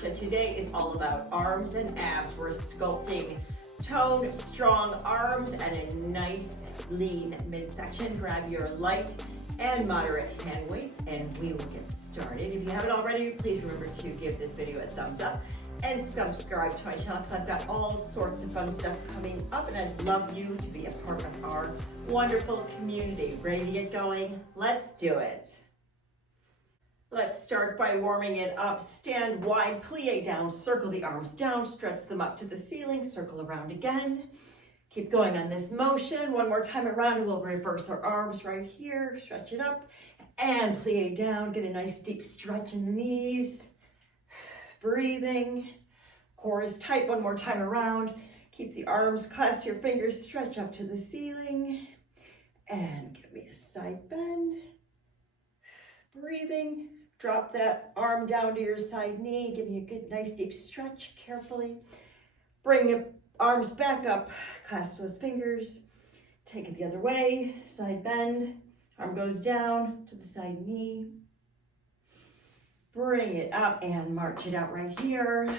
Marsha. Today is all about arms and abs. We're sculpting toned, strong arms and a nice lean midsection. Grab your light and moderate hand weights and we will get started. If you haven't already, please remember to give this video a thumbs up and subscribe to my channel because I've got all sorts of fun stuff coming up and I'd love you to be a part of our wonderful community. Ready to get going? Let's do it. Let's start by warming it up. Stand wide, plie down, circle the arms down, stretch them up to the ceiling, circle around again. Keep going on this motion. One more time around, we'll reverse our arms right here, stretch it up, and plie down. Get a nice deep stretch in the knees. Breathing. Core is tight. One more time around. Keep the arms, clasp your fingers, stretch up to the ceiling. And give me a side bend. Breathing. Drop that arm down to your side knee. Give me a good, nice, deep stretch carefully. Bring your arms back up. Clasp those fingers. Take it the other way. Side bend. Arm goes down to the side knee. Bring it up and march it out right here.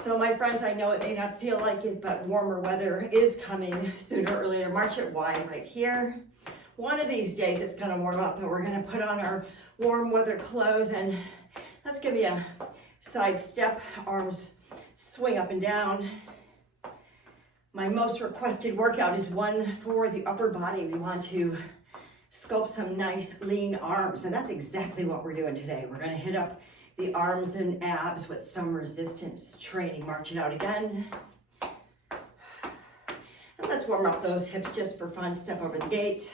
So my friends, I know it may not feel like it, but warmer weather is coming sooner or later. March it wide right here. One of these days it's gonna warm up and we're gonna put on our warm weather clothes and let's give me a side step, arms swing up and down. My most requested workout is one for the upper body. We want to sculpt some nice lean arms and that's exactly what we're doing today. We're gonna hit up the arms and abs with some resistance training. March it out again. And let's warm up those hips just for fun. Step over the gate.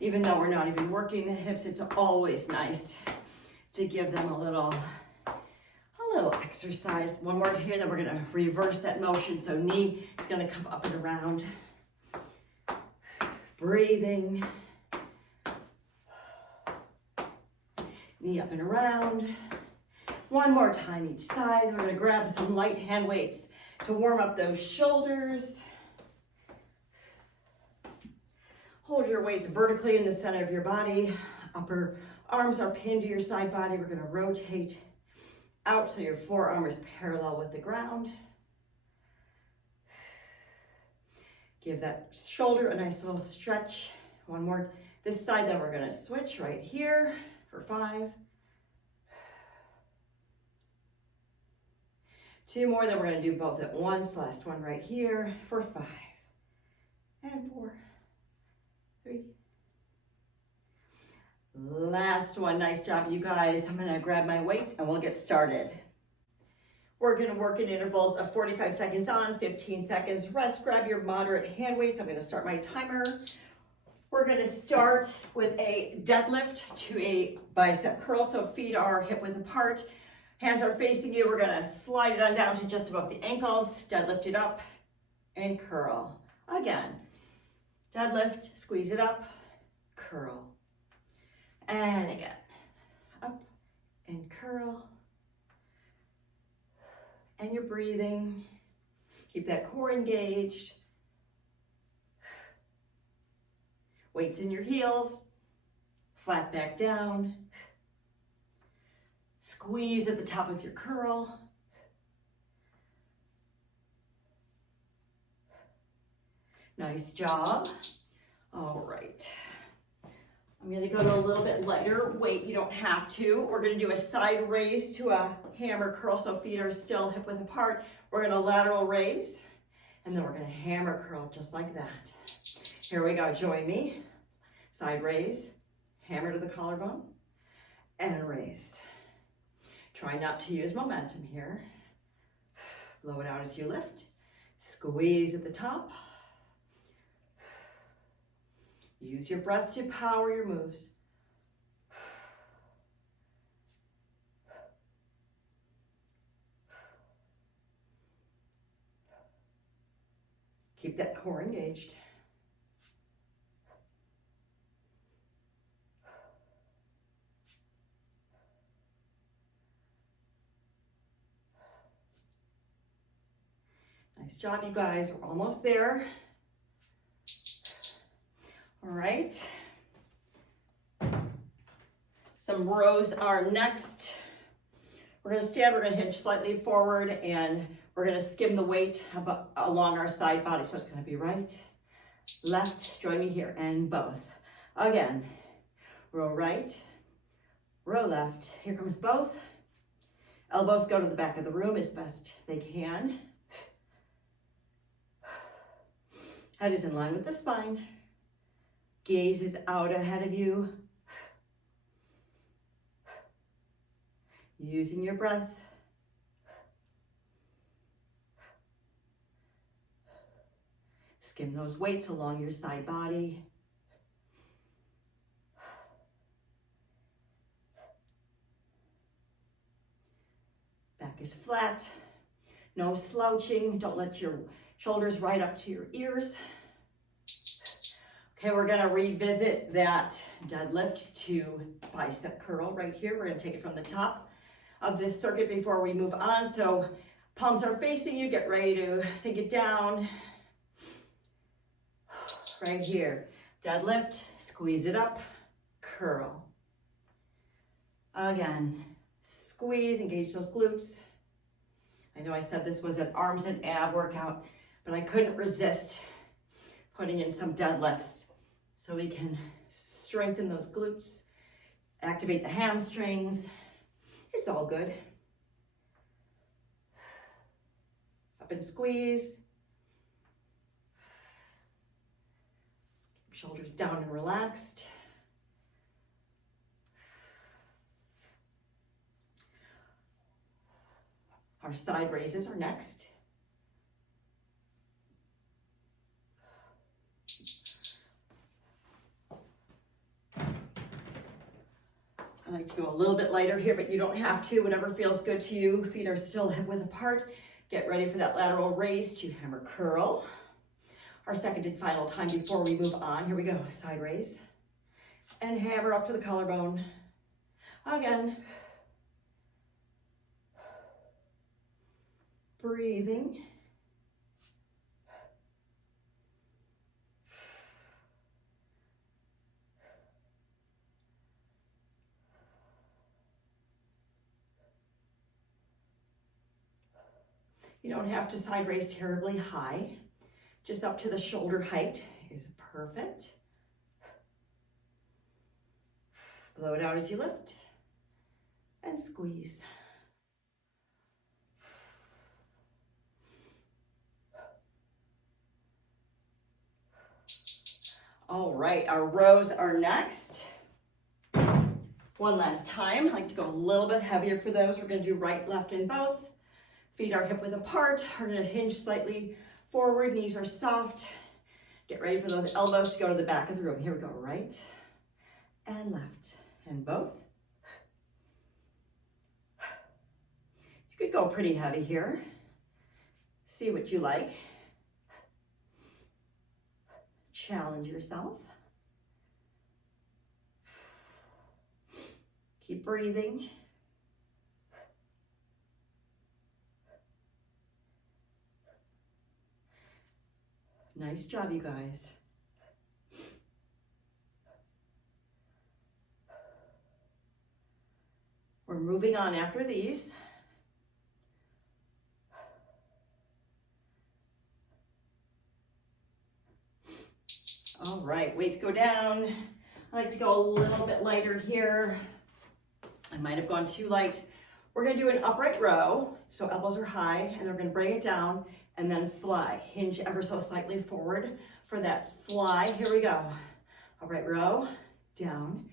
Even though we're not even working the hips, it's always nice to give them a little exercise. One more here, then we're gonna reverse that motion. So knee is gonna come up and around. Breathing. Knee up and around. One more time each side. We're gonna grab some light hand weights to warm up those shoulders. Hold your weights vertically in the center of your body. Upper arms are pinned to your side body. We're gonna rotate out so your forearm is parallel with the ground. Give that shoulder a nice little stretch. One more this side, then we're gonna switch right here for 5. 2 more, then we're gonna do both at once. Last one right here for 5 and 4. 3. Last one, nice job you guys. I'm gonna grab my weights and we'll get started. We're gonna work in intervals of 45 seconds on, 15 seconds rest. Grab your moderate hand weights. I'm gonna start my timer. We're gonna start with a deadlift to a bicep curl. So feet are hip width apart, hands are facing you. We're gonna slide it on down to just above the ankles, deadlift it up and curl. Again. Deadlift, squeeze it up, curl. And again, up and curl. And you're breathing. Keep that core engaged. Weights in your heels, flat back down. Squeeze at the top of your curl. Nice job. All right. I'm gonna go to a little bit lighter weight. You don't have to. We're gonna do a side raise to a hammer curl so feet are still hip width apart. We're gonna lateral raise and then we're gonna hammer curl just like that. Here we go, join me. Side raise, hammer to the collarbone and raise. Try not to use momentum here. Blow it out as you lift. Squeeze at the top. Use your breath to power your moves. Keep that core engaged. Nice job, you guys. We're almost there. All right. Some rows are next. We're gonna stand, we're gonna hinge slightly forward, and we're gonna skim the weight along our side body. So it's gonna be right, left, join me here, and both. Again, row right, row left. Here comes both. Elbows go to the back of the room as best they can. Head is in line with the spine. Gaze is out ahead of you. Using your breath. Skim those weights along your side body. Back is flat. No slouching. Don't let your shoulders right up to your ears. Okay, we're gonna revisit that deadlift to bicep curl right here. We're gonna take it from the top of this circuit before we move on. So palms are facing you, get ready to sink it down. Right here, deadlift, squeeze it up, curl. Again, squeeze, engage those glutes. I know I said this was an arms and ab workout, but I couldn't resist putting in some deadlifts so we can strengthen those glutes, activate the hamstrings. It's all good. Up and squeeze. Shoulders down and relaxed. Our side raises are next. I like to go a little bit lighter here, but you don't have to, whatever feels good to you. Feet are still hip width apart. Get ready for that lateral raise to hammer curl. Our second and final time before we move on. Here we go, side raise. And hammer up to the collarbone. Again. Breathing. You don't have to side raise terribly high. Just up to the shoulder height is perfect. Blow it out as you lift and squeeze. All right, our rows are next. One last time, I like to go a little bit heavier for those. We're gonna do right, left, and both. Feet are hip width apart. We're gonna hinge slightly forward, knees are soft. Get ready for those elbows to go to the back of the room. Here we go, right and left, and both. You could go pretty heavy here. See what you like. Challenge yourself. Keep breathing. Nice job, you guys. We're moving on after these. All right, weights go down. I like to go a little bit lighter here. I might have gone too light. We're gonna do an upright row. So elbows are high, and we're gonna bring it down and then fly. Hinge ever so slightly forward for that fly. Here we go. Upright row, down,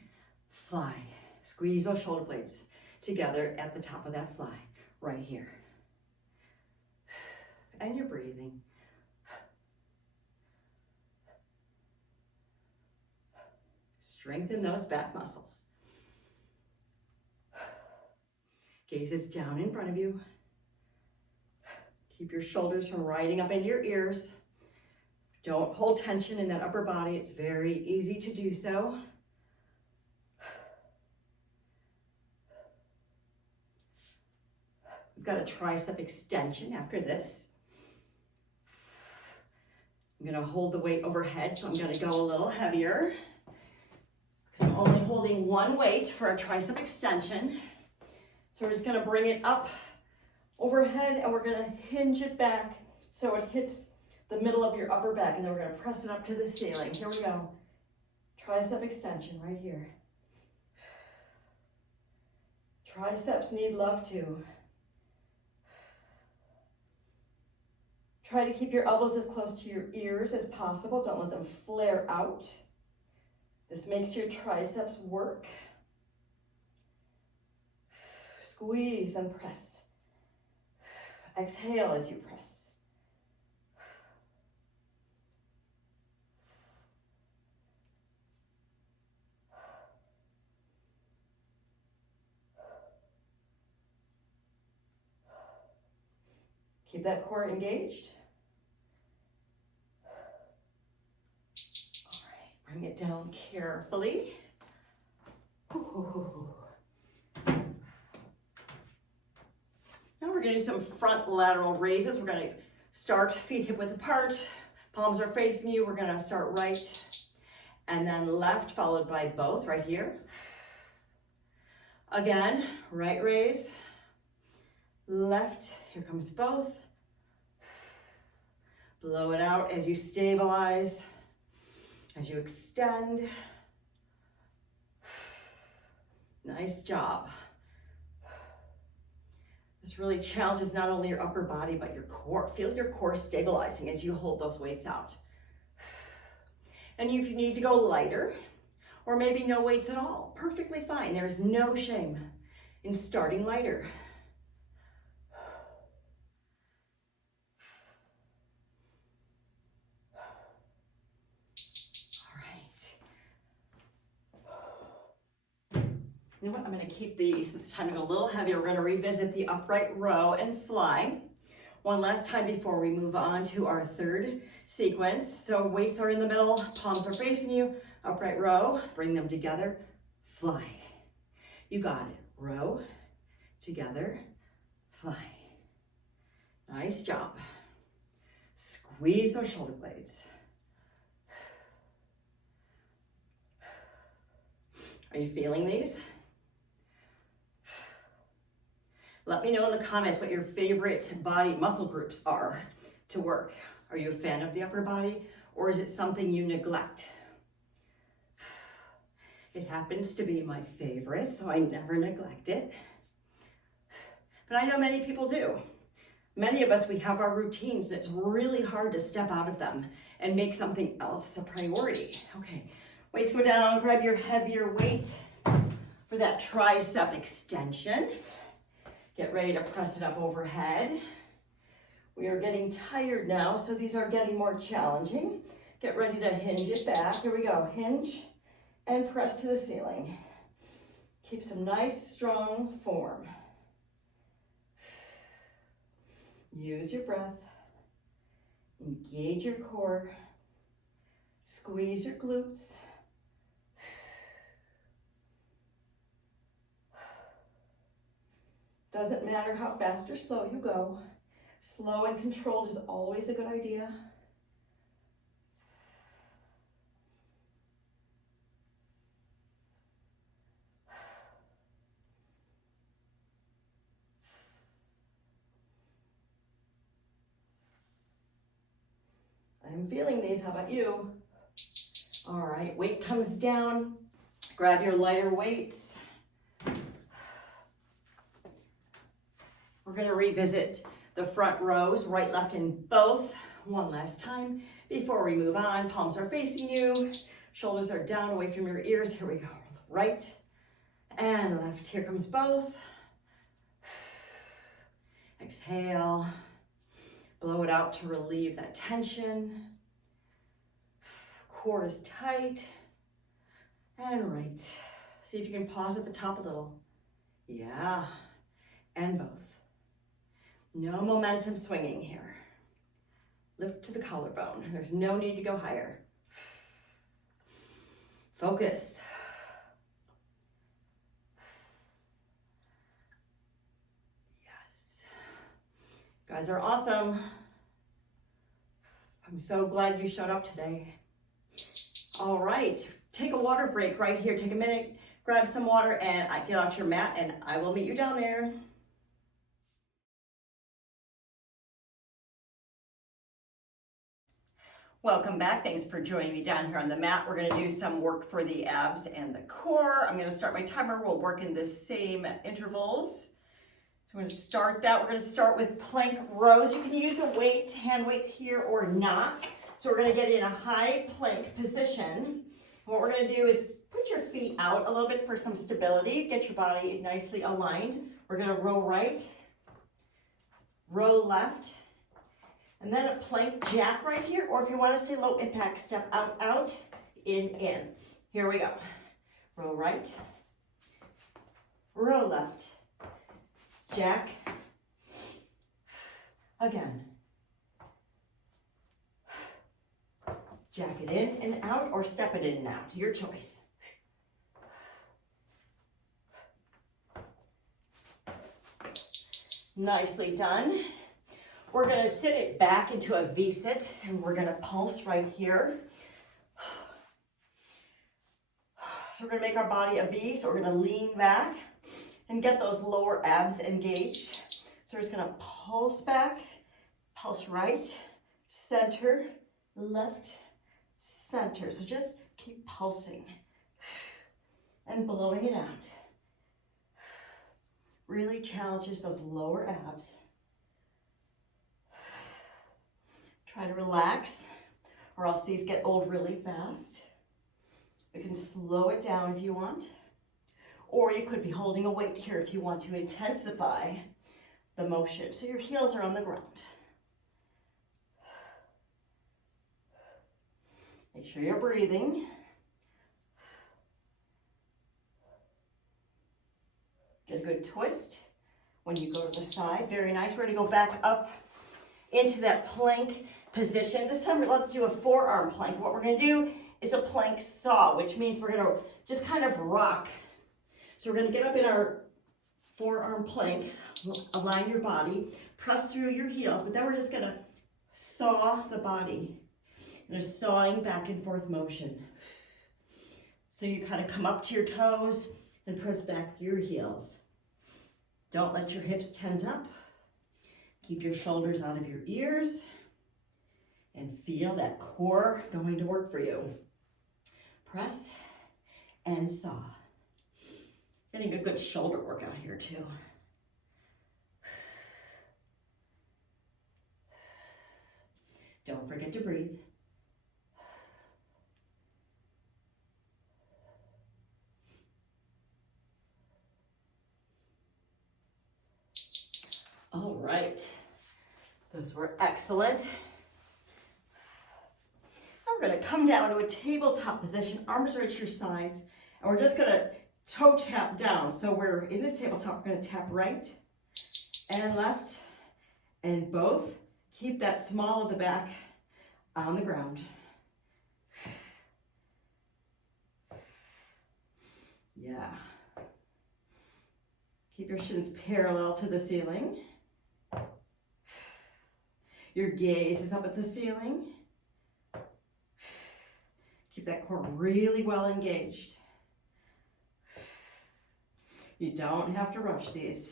fly. Squeeze those shoulder blades together at the top of that fly, right here. And you're breathing. Strengthen those back muscles. Gaze is down in front of you. Keep your shoulders from riding up into your ears. Don't hold tension in that upper body. It's very easy to do so. We've got a tricep extension after this. I'm gonna hold the weight overhead, so I'm gonna go a little heavier. because I'm only holding one weight for a tricep extension. So we're just gonna bring it up overhead and we're gonna hinge it back so it hits the middle of your upper back, and then we're gonna press it up to the ceiling. Here we go. Tricep extension right here. Triceps need love too. Try to keep your elbows as close to your ears as possible. Don't let them flare out. This makes your triceps work. Squeeze and press. Exhale as you press. Keep that core engaged. All right, bring it down carefully. Ooh. Now we're going to do some front lateral raises. We're going to start feet hip width apart. Palms are facing you. We're going to start right and then left, followed by both right here. Again, right raise, left, here comes both. Blow it out as you stabilize, as you extend. Nice job. This really challenges not only your upper body, but your core. Feel your core stabilizing as you hold those weights out. And if you need to go lighter, or maybe no weights at all, perfectly fine. There's no shame in starting lighter. You know what, I'm going to keep these, it's time to go a little heavier. We're going to revisit the upright row and fly. One last time before we move on to our third sequence. So weights are in the middle, palms are facing you, upright row, bring them together, fly. You got it, row, together, fly. Nice job. Squeeze those shoulder blades. Are you feeling these? Let me know in the comments what your favorite body muscle groups are to work. Are you a fan of the upper body, or is it something you neglect? It happens to be my favorite, so I never neglect it. But I know many people do. Many of us, we have our routines, and it's really hard to step out of them and make something else a priority. Okay, weights go down, grab your heavier weight for that tricep extension. Get ready to press it up overhead. We are getting tired now, so these are getting more challenging. Get ready to hinge it back. Here we go, hinge and press to the ceiling. Keep some nice, strong form. Use your breath. Engage your core. Squeeze your glutes. Doesn't matter how fast or slow you go. Slow and controlled is always a good idea. I'm feeling these, how about you? All right, weight comes down. Grab your lighter weights. We're going to revisit the front rows, right, left, and both one last time before we move on. Palms are facing you, shoulders are down away from your ears. Here we go, right and left. Here comes both. Exhale, blow it out to relieve that tension. Core is tight, and right. See if you can pause at the top a little. Yeah, and both. No momentum swinging here. Lift to the collarbone. There's no need to go higher. Focus. Yes. You guys are awesome. I'm so glad you showed up today. All right, take a water break right here. Take a minute, grab some water, and get off your mat, and I will meet you down there. Welcome back. Thanks for joining me down here on the mat. We're going to do some work for the abs and the core. I'm going to start my timer. We'll work in the same intervals. So I'm going to start that. We're going to start with plank rows. You can use a weight, hand weight here or not. So we're going to get in a high plank position. What we're going to do is put your feet out a little bit for some stability. Get your body nicely aligned. We're going to row right, row left, and then a plank jack right here, or if you want to stay low impact, step out, out, in. Here we go. Row right, row left, jack, again. Jack it in and out, or step it in and out, your choice. Nicely done. We're going to sit it back into a V-sit, and we're going to pulse right here. So we're going to make our body a V, so we're going to lean back and get those lower abs engaged. So we're just going to pulse back, pulse right, center, left, center. So just keep pulsing and blowing it out. Really challenges those lower abs. Try to relax, or else these get old really fast. We can slow it down if you want, or you could be holding a weight here if you want to intensify the motion. So your heels are on the ground. Make sure you're breathing. Get a good twist when you go to the side. Very nice. We're going to go back up into that plank position. This time, let's do a forearm plank. What we're going to do is a plank saw, which means we're going to just kind of rock. So we're going to get up in our forearm plank, align your body, press through your heels, but then we're just going to saw the body in a sawing back and forth motion. So you kind of come up to your toes and press back through your heels. Don't let your hips tent up. Keep your shoulders out of your ears and feel that core going to work for you. Press and saw. Getting a good shoulder workout here too. Don't forget to breathe. All right, those were excellent. Now we're going to come down to a tabletop position, arms are at your sides, and we're just going to toe tap down. So we're in this tabletop, we're going to tap right and left and both. Keep that small of the back on the ground. Yeah. Keep your shins parallel to the ceiling. Your gaze is up at the ceiling. Keep that core really well engaged. You don't have to rush these.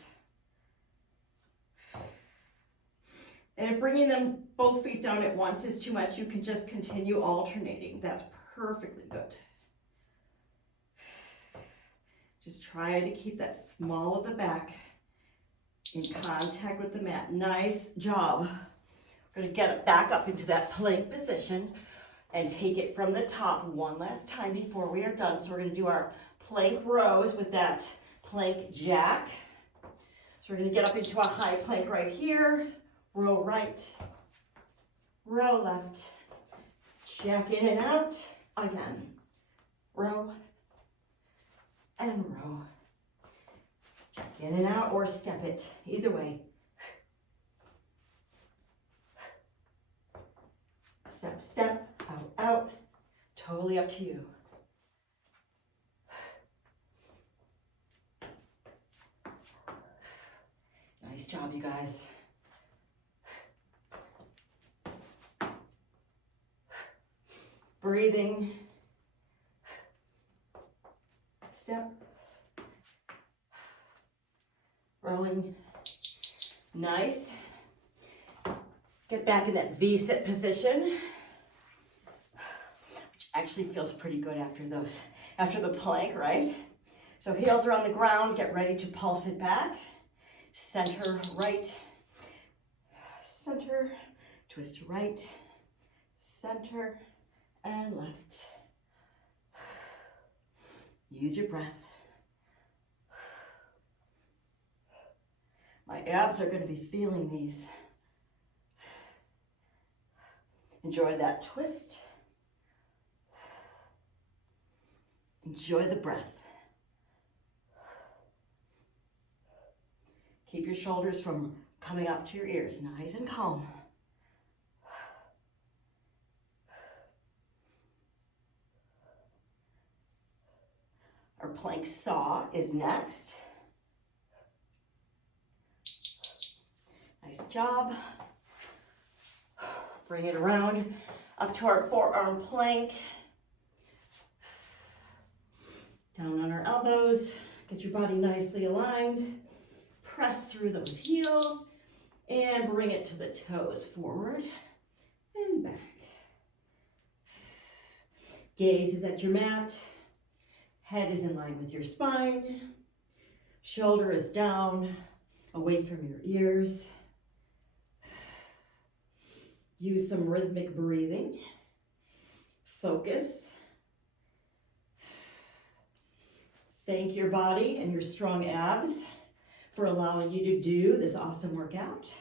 And if bringing them both feet down at once is too much, you can just continue alternating. That's perfectly good. Just try to keep that small of the back in contact with the mat. Nice job. We're going to get it back up into that plank position and take it from the top one last time before we are done. So we're going to do our plank rows with that plank jack. So we're going to get up into a high plank right here. Row right, row left, jack in and out, again, row and row, jack in and out or step it, either way. Step, step, out, out, totally up to you. Nice job, you guys. Breathing step. Rolling. Nice. Get back in that V-sit position, which actually feels pretty good after the plank, right? So heels are on the ground, get ready to pulse it back. Center, right, center, twist to right, center, and left. Use your breath. My abs are going to be feeling these. Enjoy that twist. Enjoy the breath. Keep your shoulders from coming up to your ears, nice and calm. Our plank saw is next. Nice job. Bring it around up to our forearm plank. Down on our elbows. Get your body nicely aligned. Press through those heels and bring it to the toes, forward and back. Gaze is at your mat. Head is in line with your spine. Shoulder is down, away from your ears. Use some rhythmic breathing. Focus. Thank your body and your strong abs for allowing you to do this awesome workout.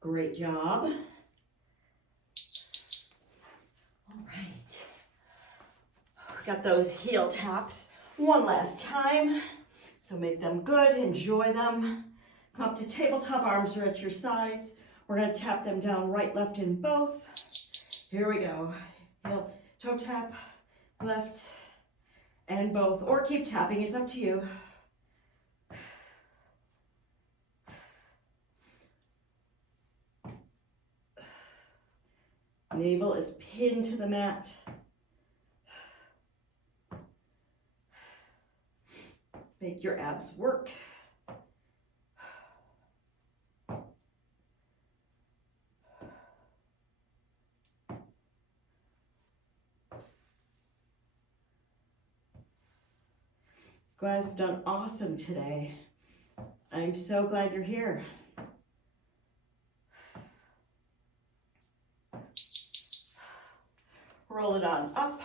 Great job. All right. Got those heel taps one last time. So make them good, enjoy them. Come up to tabletop, arms are at your sides. We're gonna tap them down right, left, and both. Here we go. Heel, toe tap, left, and both. Or keep tapping, it's up to you. Navel is pinned to the mat. Make your abs work. You guys have done awesome today. I'm so glad you're here. Roll it on up.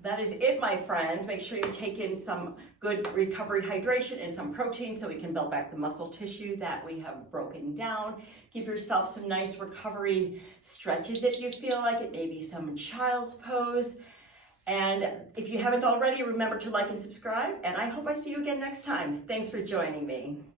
That is it, my friends. Make sure you take in some good recovery hydration and some protein so we can build back the muscle tissue that we have broken down. Give yourself some nice recovery stretches if you feel like it, maybe some child's pose. And if you haven't already, remember to like and subscribe. And I hope I see you again next time. Thanks for joining me.